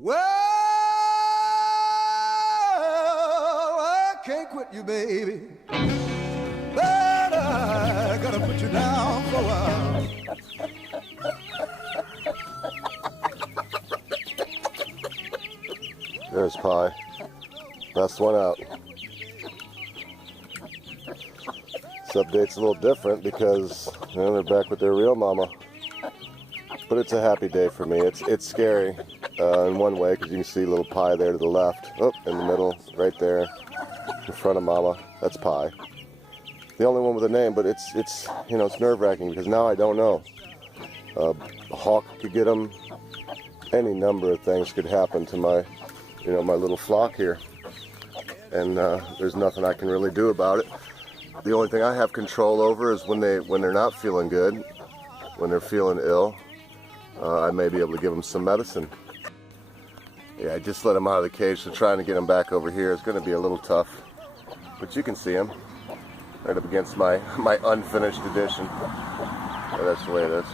Well, I can't quit you, baby, but I gotta put you down for a while. There's Pie. Best one out. This update's a little different because they're back with their real mama. But it's a happy day for me. It's scary in one way because you can see little Pie there to the left. Oh, in the middle, right there, in front of Mama. That's Pie. The only one with a name, but it's nerve-wracking because now I don't know. A hawk could get them. Any number of things could happen to my little flock here, and there's nothing I can really do about it. The only thing I have control over is when they're not feeling good, when they're feeling ill. I may be able to give them some medicine. Yeah, I just let them out of the cage, so trying to get them back over here is going to be a little tough. But you can see them right up against my unfinished edition. Yeah, that's the way it is.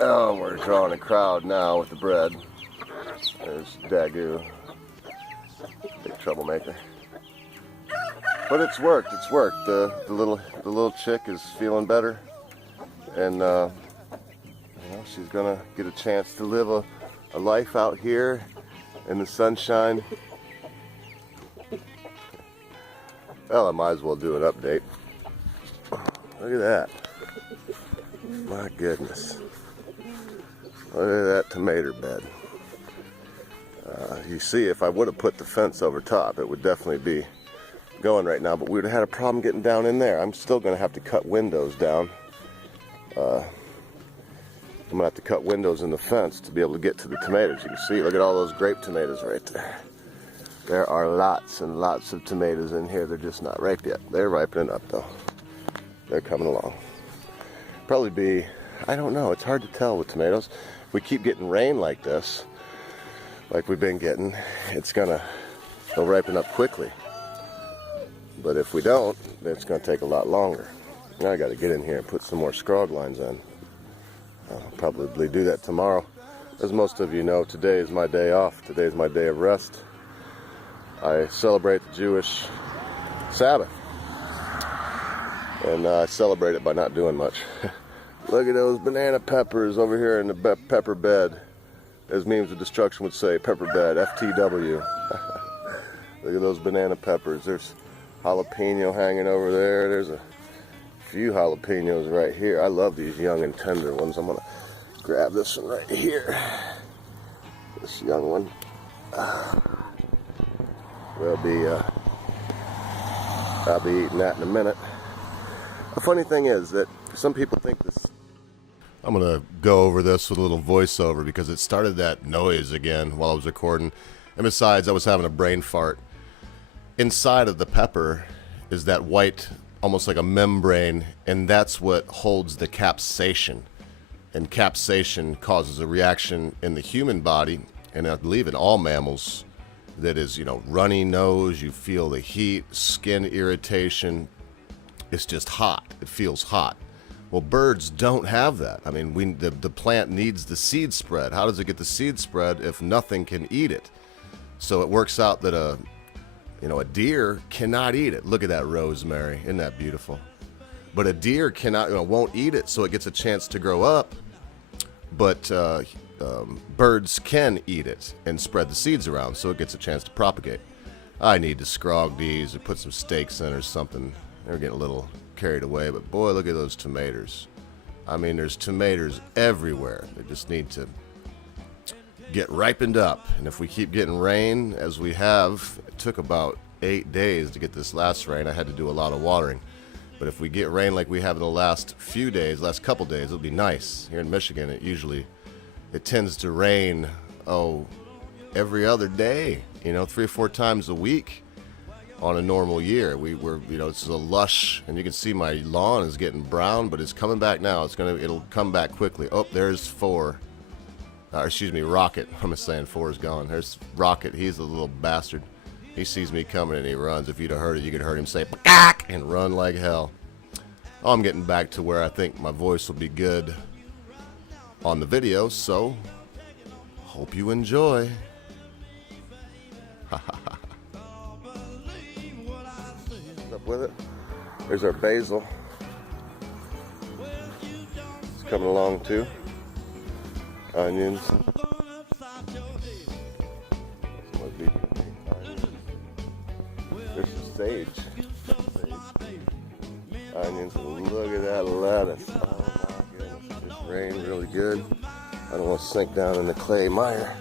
Oh, we're drawing a crowd now with the bread. There's Dagu, big troublemaker. But it's worked. It's worked. The little chick is feeling better, and she's gonna get a chance to live a life out here in the sunshine. Well, I might as well do an update. Look at that. My goodness. Look at that tomato bed. You see, if I would have put the fence over top, it would definitely be going right now, but we would have had a problem getting down in there. I'm still going to have to cut windows down. I'm going to have to cut windows in the fence to be able to get to the tomatoes. You can see, look at all those grape tomatoes right there. There are lots and lots of tomatoes in here. They're just not ripe yet. They're ripening up, though. They're coming along. Probably be, I don't know, it's hard to tell with tomatoes. If we keep getting rain like this, like we've been getting, they'll ripen up quickly. But if we don't, then it's going to take a lot longer. Now I got to get in here and put some more scrog lines in. I'll probably do that tomorrow. As most of you know, today is my day off. Today is my day of rest. I celebrate the Jewish Sabbath. And I celebrate it by not doing much. Look at those banana peppers over here in the pepper bed. As Memes of Destruction would say, pepper bed, FTW. Look at those banana peppers. There's jalapeno hanging over there. There's a few jalapenos right here. I love these young and tender ones. I'm gonna grab this one right here. This young one. I'll be eating that in a minute. The funny thing is that some people think this. I'm gonna go over this with a little voiceover because it started that noise again while I was recording, and besides, I was having a brain fart. Inside of the pepper is that white, almost like a membrane, and that's what holds the capsaicin. And capsaicin causes a reaction in the human body, and I believe in all mammals, that is, runny nose, you feel the heat, skin irritation. It's just hot. It feels hot. Well, birds don't have that. I mean, the plant needs the seed spread. How does it get the seed spread if nothing can eat it? So it works out that a deer cannot eat it. Look at that rosemary. Isn't that beautiful? But a deer won't eat it, so it gets a chance to grow up. But birds can eat it and spread the seeds around, so it gets a chance to propagate. I need to scrog these or put some steaks in or something. They're getting a little carried away, but boy, look at those tomatoes. I mean, there's tomatoes everywhere. They just need to get ripened up. And if we keep getting rain, as we have, it took about 8 days to get this last rain. I had to do a lot of watering. But if we get rain like we have in the last couple days, it'll be nice. Here in Michigan, it tends to rain, every other day, 3 or 4 times a week on a normal year. It's a lush, and you can see my lawn is getting brown, but it's coming back now. It'll come back quickly. Oh, there's Rocket. I'm saying 4 is gone. There's Rocket. He's a little bastard. He sees me coming and he runs. If you'd have heard it, you could have heard him say "Pakack" and run like hell. I'm getting back to where I think my voice will be good on the video, so Hope you enjoy. Up with it. There's our basil. It's coming along too. Onions. There's some sage. Onions. Look at that lettuce. Oh my goodness. It just rained really good. I don't want to sink down in the clay mire.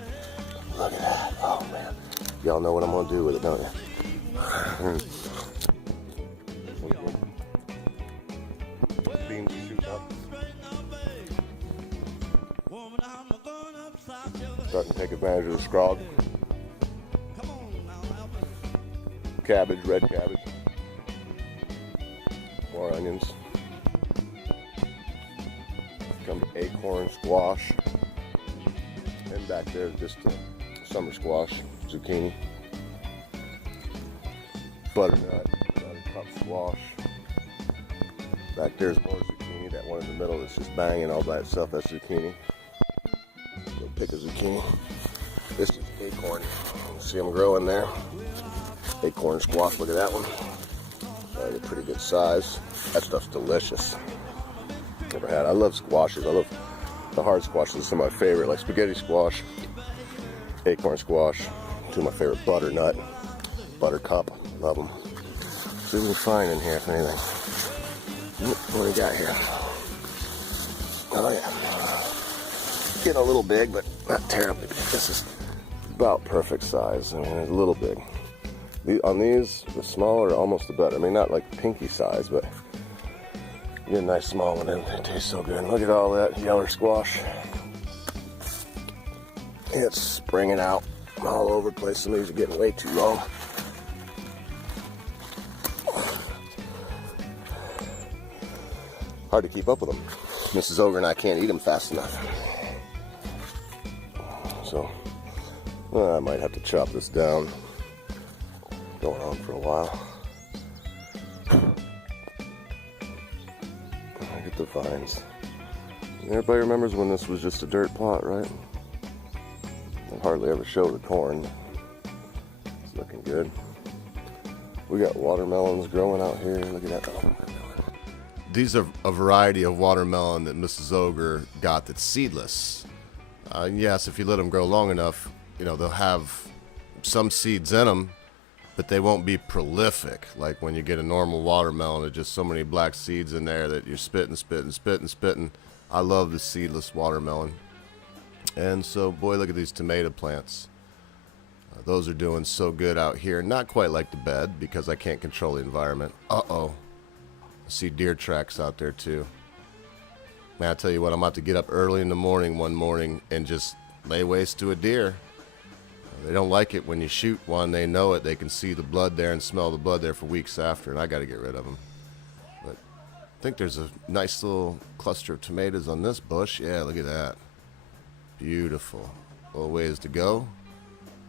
Look at that. Oh man. Y'all know what I'm going to do with it, don't you? Beans shooting up. Starting to take advantage of the scrog. Cabbage, red cabbage. More onions. Come acorn squash. And back there just summer squash, zucchini. Butternut, buttercup squash. Back there's more zucchini. That one in the middle that's just banging all by itself. That's zucchini. Little pick of zucchini. This is acorn. See them growing there. Acorn squash. Look at that one. A pretty good size. That stuff's delicious. Never had. I love squashes. I love the hard squashes. Some of my favorite, like spaghetti squash, acorn squash. Two of my favorite, butternut, buttercup. Love them. See what we can find in here, if anything. What do we got here? Oh yeah. Getting a little big, but not terribly big. This is about perfect size. I mean, it's a little big. On these, the smaller, almost the better. I mean, not like pinky size, but you get a nice small one and it tastes so good. Look at all that yellow squash. It's springing out all over the place. Some of these are getting way too long. Hard to keep up with them. Mrs. Ogre and I can't eat them fast enough. So, I might have to chop this down. Going on for a while. Look at the vines. Everybody remembers when this was just a dirt plot, right? I hardly ever show the corn. It's looking good. We got watermelons growing out here. Look at that. Oh, these are a variety of watermelon that Mrs. Ogre got that's seedless. Yes, if you let them grow long enough, you know, they'll have some seeds in them, but they won't be prolific. Like when you get a normal watermelon, there's just so many black seeds in there that you're spitting. I love the seedless watermelon. And so, boy, look at these tomato plants. Those are doing so good out here. Not quite like the bed because I can't control the environment. Uh-oh. I see deer tracks out there too. Man, I tell you what, I'm about to get up early in the morning one morning and just lay waste to a deer. They don't like it when you shoot one. They know it. They can see the blood there and smell the blood there for weeks after, and I got to get rid of them. But I think there's a nice little cluster of tomatoes on this bush. Yeah, look at that. Beautiful. A little ways to go,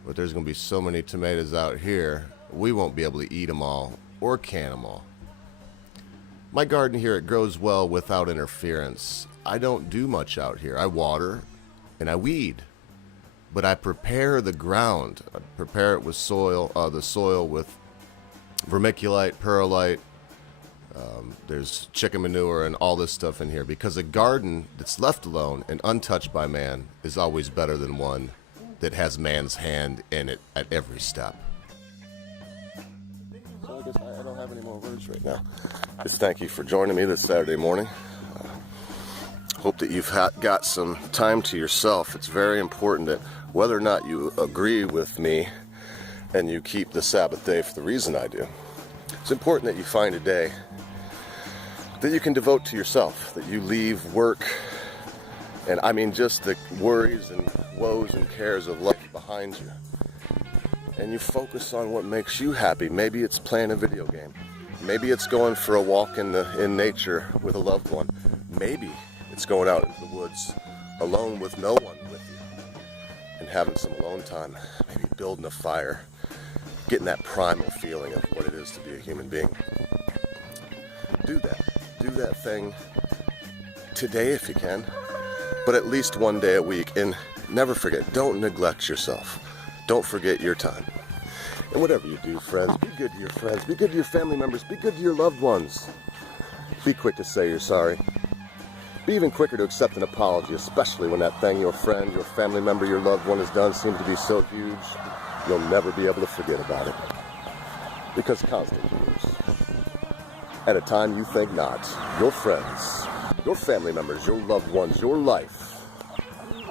but there's going to be so many tomatoes out here, we won't be able to eat them all or can them all. My garden here, it grows well without interference. I don't do much out here. I water and I weed. But I prepare the ground. I prepare it with soil, the soil with vermiculite, perlite. There's chicken manure and all this stuff in here. Because a garden that's left alone and untouched by man is always better than one that has man's hand in it at every step. So I guess I don't have any more words right now. Just thank you for joining me this Saturday morning. Hope that you've got some time to yourself. It's very important that whether or not you agree with me and you keep the Sabbath day for the reason I do, it's important that you find a day that you can devote to yourself, that you leave work, and I mean just the worries and woes and cares of life behind you, and you focus on what makes you happy. Maybe it's playing a video game. Maybe it's going for a walk in nature with a loved one. Maybe it's going out into the woods alone with no one with you and having some alone time. Maybe building a fire, getting that primal feeling of what it is to be a human being. Do that. Do that thing today if you can, but at least one day a week. And Never forget. Don't neglect yourself. Don't forget your time. And whatever you do, friends, be good to your friends. Be good to your family members. Be good to your loved ones. Be quick to say you're sorry. Be even quicker to accept an apology, especially when that thing your friend, your family member, your loved one has done seems to be so huge, you'll never be able to forget about it. Because constantly yours. At a time you think not, your friends, your family members, your loved ones, your life,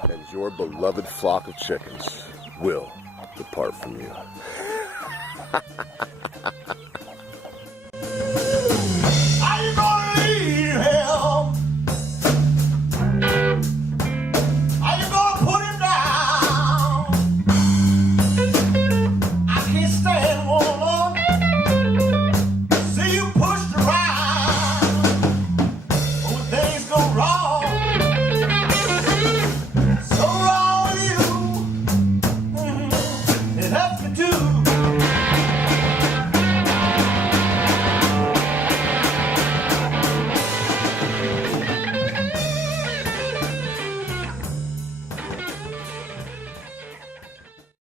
and your beloved flock of chickens will depart from you.